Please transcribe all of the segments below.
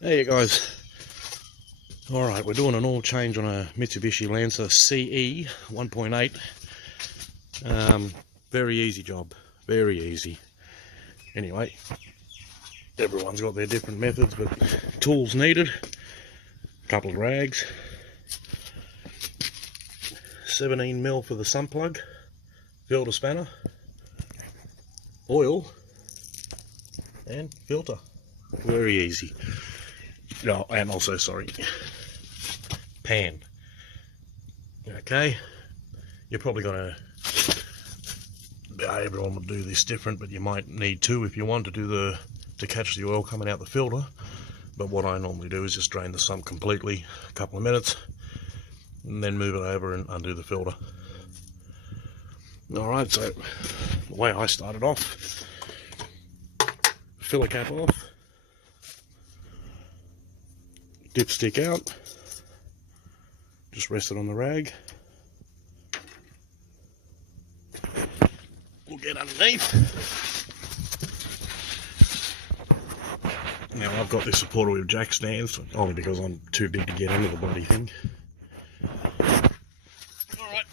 There you guys. Alright, we're doing an oil change on a Mitsubishi Lancer CE 1.8. Very easy job, very easy. Anyway, everyone's got their different methods, but tools needed. A couple of rags, 17mm for the sump plug, filter spanner, oil, and filter. Very easy. No, and also, sorry, pan. Okay, you're probably gonna, everyone will do this different, but you might need to if you want to do to catch the oil coming out the filter. But what I normally do is just drain the sump completely, a couple of minutes, and then move it over and undo the filter. Alright, so the way I started off, filler cap off, dipstick out, just rest it on the rag. We'll get underneath. Now I've got this supporter with jack stands, only because I'm too big to get under the bloody thing. Alright.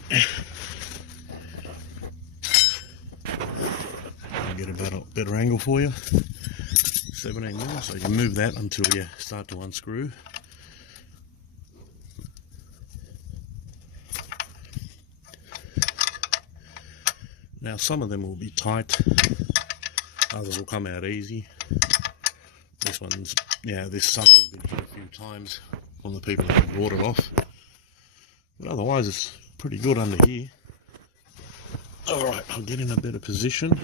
I'll get a better angle for you. 17mm, so you can move that until you start to unscrew. Now some of them will be tight, others will come out easy. This one's, yeah, this sump has been hit a few times from the people that brought it off, but otherwise it's pretty good under here. Alright, I'll get in a better position.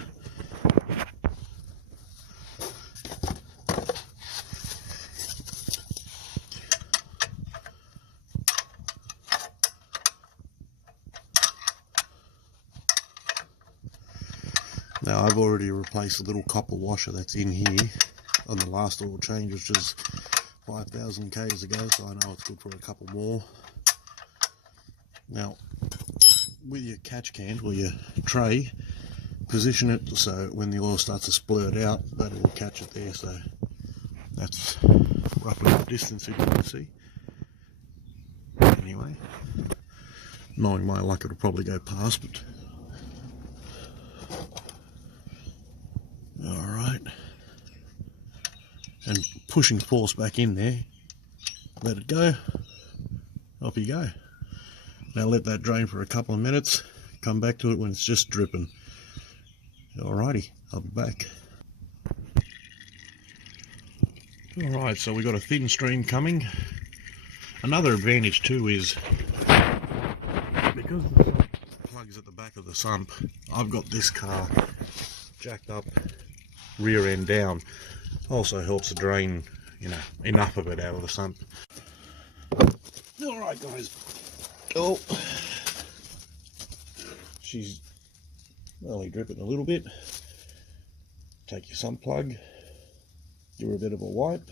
Now I've already replaced the little copper washer that's in here on the last oil change, which is 5,000 Ks ago, so I know it's good for a couple more. Now, with your catch can or your tray, position it so when the oil starts to splurt out, that will catch it there. So that's roughly the distance you can see. Anyway, knowing my luck, it'll probably go past, but alright, and pushing force back in there, let it go, off you go. Now let that drain for a couple of minutes, come back to it when it's just dripping. Alrighty, I'll be back. Alright, so we've got a thin stream coming. Another advantage too is, because the sump plug's at the back of the sump, I've got this car jacked up rear end down. Also helps to drain, you know, enough of it out of the sump. Alright guys, oh, she's only dripping a little bit. Take your sump plug, give her a bit of a wipe.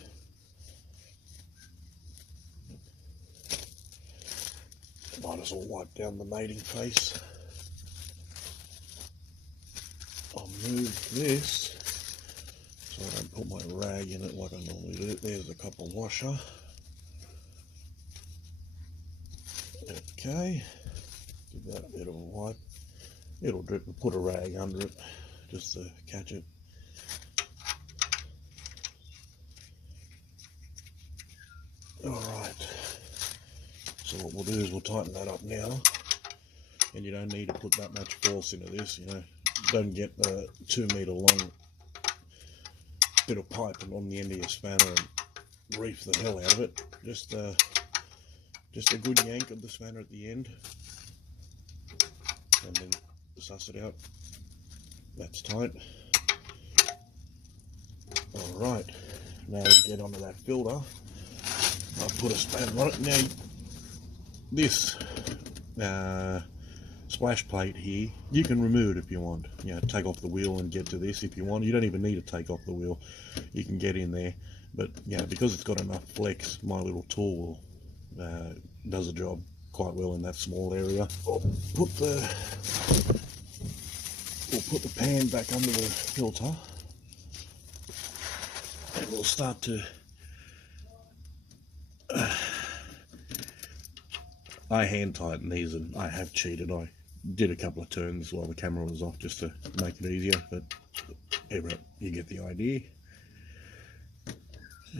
Might as well wipe down the mating face. I'll move this so I don't put my rag in it like I normally do. There's the copper washer. Okay, give that a bit of a wipe. It'll drip, and put a rag under it just to catch it. Alright, so what we'll do is we'll tighten that up now, and you don't need to put that much force into this, you know. Don't get the 2 meter long bit of pipe on the end of your spanner and reef the hell out of it. Just a good yank of the spanner at the end, and then suss it out. That's tight. Alright, now we get onto that filter. I'll put a spanner on it. Now this splash plate here, you can remove it if you want. You know, take off the wheel and get to this if you want. You don't even need to take off the wheel. You can get in there, but yeah, because it's got enough flex, my little tool does the job quite well in that small area. We'll put the pan back under the filter, and we'll start to I hand tighten these, and I have cheated. I did a couple of turns while the camera was off just to make it easier, but you get the idea.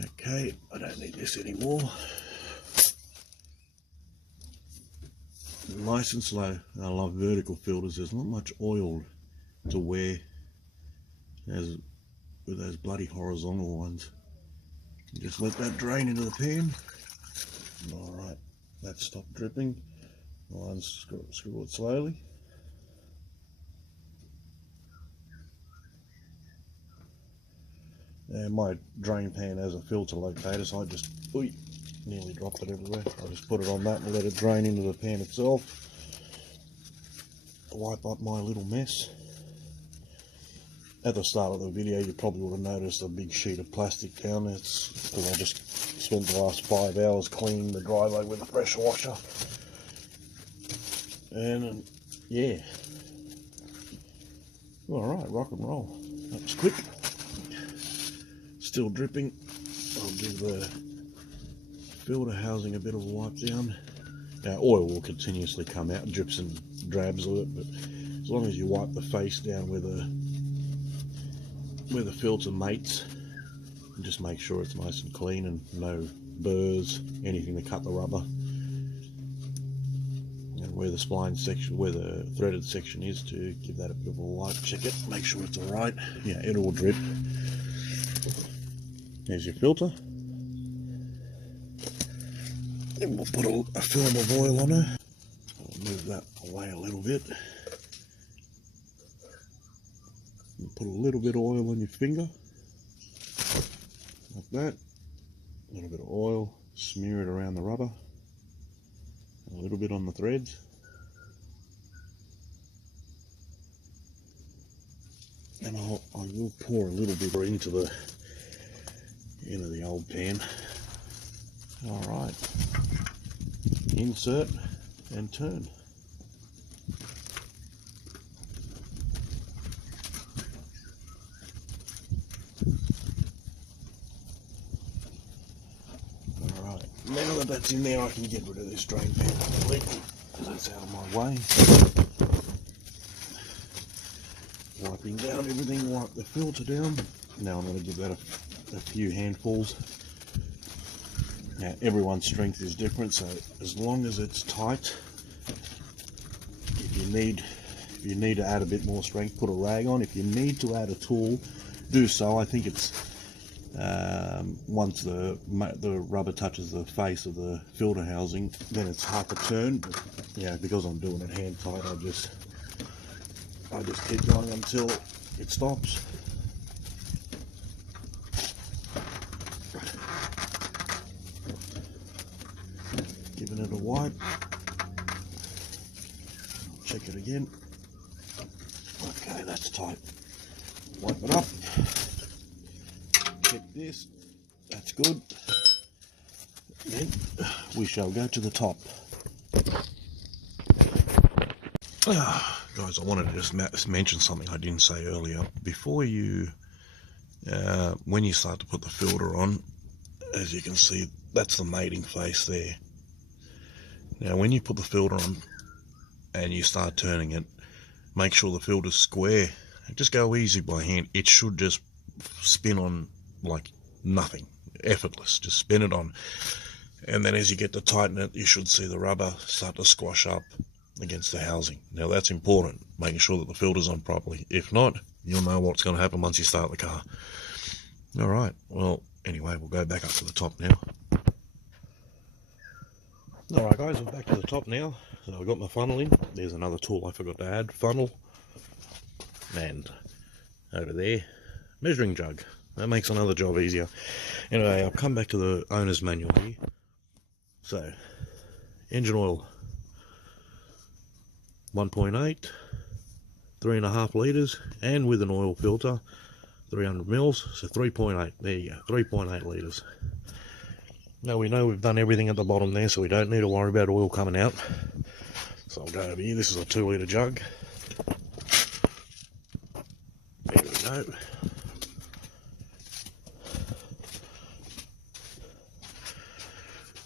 Okay, I don't need this anymore. Nice and slow. I love vertical filters. There's not much oil to wear as with those bloody horizontal ones. Just let that drain into the pan. Alright, that's stopped dripping. I'll unscrew it slowly. And my drain pan has a filter locator, so I just nearly dropped it everywhere. I just put it on that and let it drain into the pan itself. Wipe up my little mess. At the start of the video, you probably would have noticed a big sheet of plastic down there. It's because I just spent the last 5 hours cleaning the driveway with a pressure washer. And yeah. Alright, rock and roll. That was quick. Still dripping. I'll give the filter housing a bit of a wipe down. Now, oil will continuously come out, drips and drabs of it, but as long as you wipe the face down where the filter mates, and just make sure it's nice and clean and no burrs, anything to cut the rubber. And where the spline section, where the threaded section is, to give that a bit of a wipe, check it, make sure it's alright. Yeah, it will drip. There's your filter. Then we'll put a film of oil on her. I'll move that away a little bit. And put a little bit of oil on your finger. Like that. A little bit of oil. Smear it around the rubber. A little bit on the threads. And I will pour a little bit into the old pan. Alright. Insert and turn. Alright, now that that's in there, I can get rid of this drain pan completely, because that's out of my way. Wiping down everything, wipe the filter down. Now I'm going to give that a few handfuls. Now everyone's strength is different, so as long as it's tight, if you need to add a bit more strength, put a rag on. If you need to add a tool, do so. I think it's once the rubber touches the face of the filter housing, then it's half a turn. But yeah, because I'm doing it hand tight, I just keep going until it stops. Giving it a wipe. Check it again. Okay, that's tight. Wipe it up. Check this. That's good. Then we shall go to the top. Guys, I wanted to just mention something I didn't say earlier. Before you, when you start to put the filter on, as you can see, that's the mating face there. Now when you put the filter on and you start turning it, make sure the filter's square. Just go easy by hand. It should just spin on like nothing, effortless. Just spin it on, and then as you get to tighten it, you should see the rubber start to squash up against the housing. Now that's important, making sure that the filter's on properly. If not, you'll know what's going to happen once you start the car. Alright, well anyway, we'll go back up to the top now. Alright guys, I'm back to the top now. So I've got my funnel in. There's another tool I forgot to add, funnel. And over there, measuring jug. That makes another job easier. Anyway, I'll come back to the owner's manual here. So, engine oil, 1.8, 3.5 litres, and with an oil filter, 300 mils, so 3.8. There you go, 3.8 litres. Now we know we've done everything at the bottom there, so we don't need to worry about oil coming out. So I'll go over here. This is a 2 litre jug. There we go.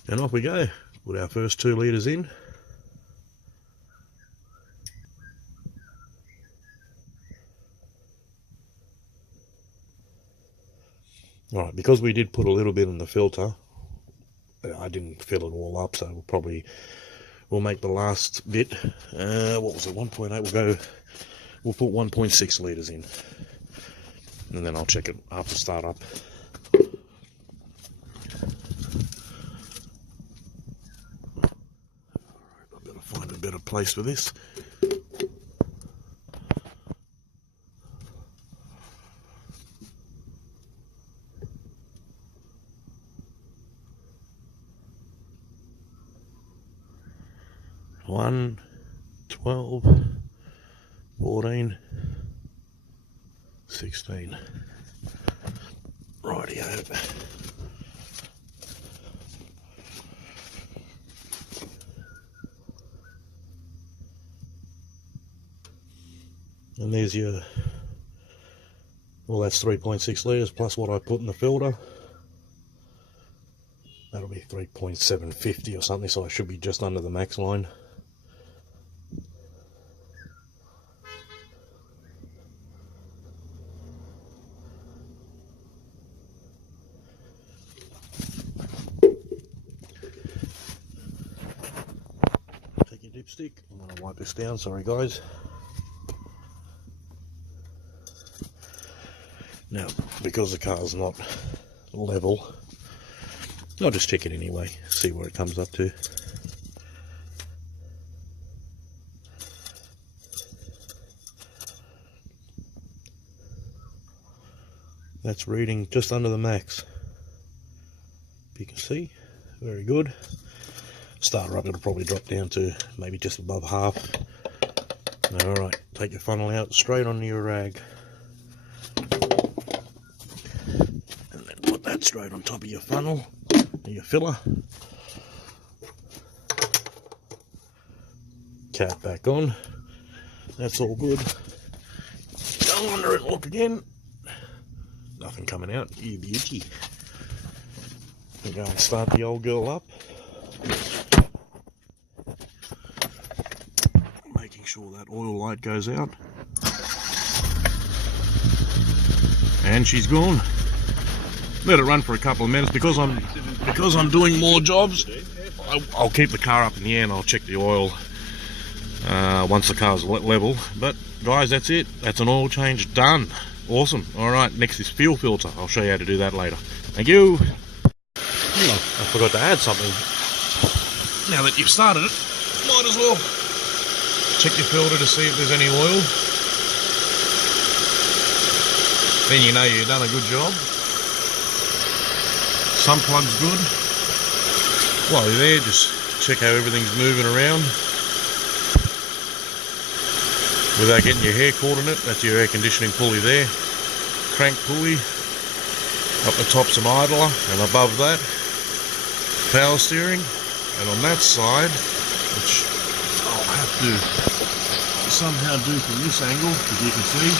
And off we go. Put our first 2 litres in. Alright, because we did put a little bit in the filter, I didn't fill it all up, so we'll make the last bit, what was it, 1.8, we'll put 1.6 litres in, and then I'll check it after start up. I've got to find a better place for this. One, 12, 14, 16. Rightio. And there's your, well, that's 3.6 litres plus what I put in the filter. That'll be 3.750 or something, so I should be just under the max line. Take your dipstick. I'm going to wipe this down, sorry guys. Now, because the car's not level, I'll just check it anyway, see where it comes up to. That's reading just under the max. You can see, very good. Start up, it'll probably drop down to maybe just above half. Alright, take your funnel out straight onto your rag. And then put that straight on top of your funnel, your filler. Cap back on. That's all good. Go under it, look again. Nothing coming out, you beauty. We'll go and start the old girl up. Making sure that oil light goes out. And she's gone. Let it run for a couple of minutes because I'm doing more jobs. I'll keep the car up in the air and I'll check the oil once the car's level. But guys, that's it. That's an oil change done. Awesome. Alright, next is fuel filter. I'll show you how to do that later. Thank you. I forgot to add something. Now that you've started it, might as well check your filter to see if there's any oil. Then you know you've done a good job. Sump plug's good. While you're there, just check how everything's moving around without getting your hair caught in it. That's your air conditioning pulley there. Crank pulley. Up the top's an idler, and above that, power steering. And on that side, which I'll have to somehow do from this angle, as you can see,